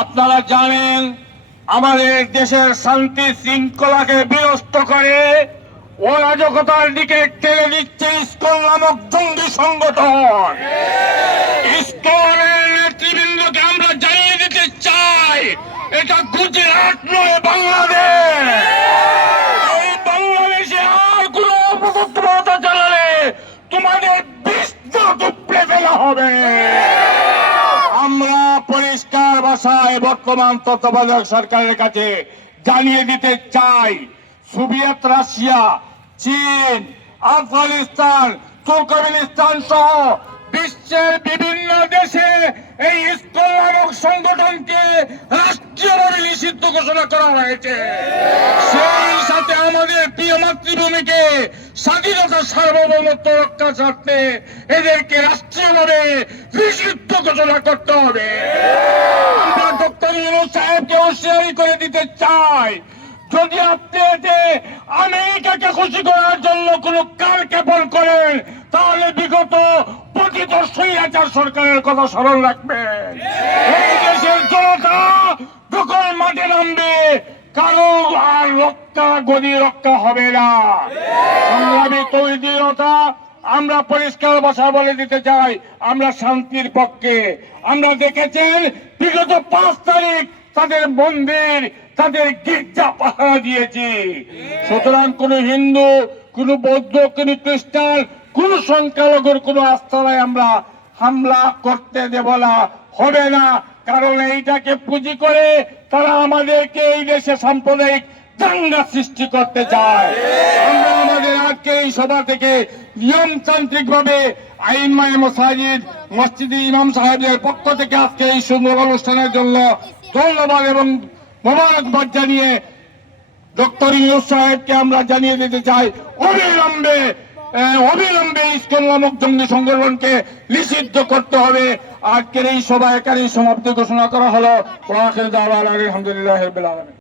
আপনারা জানেন, আমাদের দেশের শান্তি শৃঙ্খলাকে বিনষ্ট করে, অরাজকতার দিকে ঠেলে দিচ্ছে ইস্কন নামক জঙ্গি সংগঠন। ইস্কনের নেতৃবৃন্দকে আমরা জানিয়ে দিতে চাই, এটা গুজরাট নয় বাংলাদেশ উপড়ে ফেলা হবে। আমরা পরিষ্কার ভাষায় বর্তমান তত্ত্বাবধায়ক সরকারের কাছে জানিয়ে দিতে চাই, সোভিয়েত রাশিয়া, চীন, আফগানিস্তান, তুর্কমেনিস্তান সহ বিশ্বের বিভিন্ন দেশে এই ইস্কন নামক সংগঠনকে রাষ্ট্রীয়ভাবে নিষিদ্ধ ঘোষণা করা হয়েছে। সেই প্রিয় মাতৃভূমিকে স্বাধীনতা, সার্বভৌমত্ব রক্ষার স্বার্থে এদেরকে রাষ্ট্রীয়ভাবে নিষিদ্ধ ঘোষণা করতে হবে। সাহেবকে হুঁশিয়ারি করে দিতে চাই, যদি আপনি এতে আমেরিকাকে খুশি করার জন্য কোন কাল কেবল করেন, তাহলে বিগত পতিত সৈয়াচার সরকারের কথা স্মরণ রাখবেন। এই দেশের জনতা যখন মাঠে নামবে কারও আর রক্ষা, গদি রক্ষা হবে না। সংগ্রামী তৈরিয়তা আমরা পরিষ্কার ভাষা বলে দিতে চাই, আমরা শান্তির পক্ষে। আমরা দেখেছেন, বিগত পাঁচ তারিখ তাদের মন্দির, তাদের গির্জা পাহারা দিয়েছি। সুতরাং কোন হিন্দু, কোন বৌদ্ধ, কোন খ্রিস্টান, কোন সংখ্যালঘুর কোন আস্থায় আমরা হামলা করতে দেব না, হবে না। কারণ এইটাকে পুঁজি করে তারা আমাদেরকে এই দেশে সাম্প্রদায়িক দাঙ্গা সৃষ্টি করতে চায়। আমরা আমাদের আজকে এই সভা থেকে নিয়মতান্ত্রিক ভাবে আইন মায় মসাজিদ, মসজিদে ইমাম সাহেবের পক্ষ থেকে আজকে এই সুন্দর অনুষ্ঠানের জন্য ধন্যবাদ এবং মোবারকবাদ জানিয়ে ডক্টর ইউনুস সাহেবকে আমরা জানিয়ে দিতে চাই। অবিলম্বে অবিলম্বে ইস্কন নামক জঙ্গি সংগঠনকে নিষিদ্ধ করতে হবে। আজকের এই সভা একারই সমাপ্তি ঘোষণা করা হলো। আলহামদুলিল্লাহ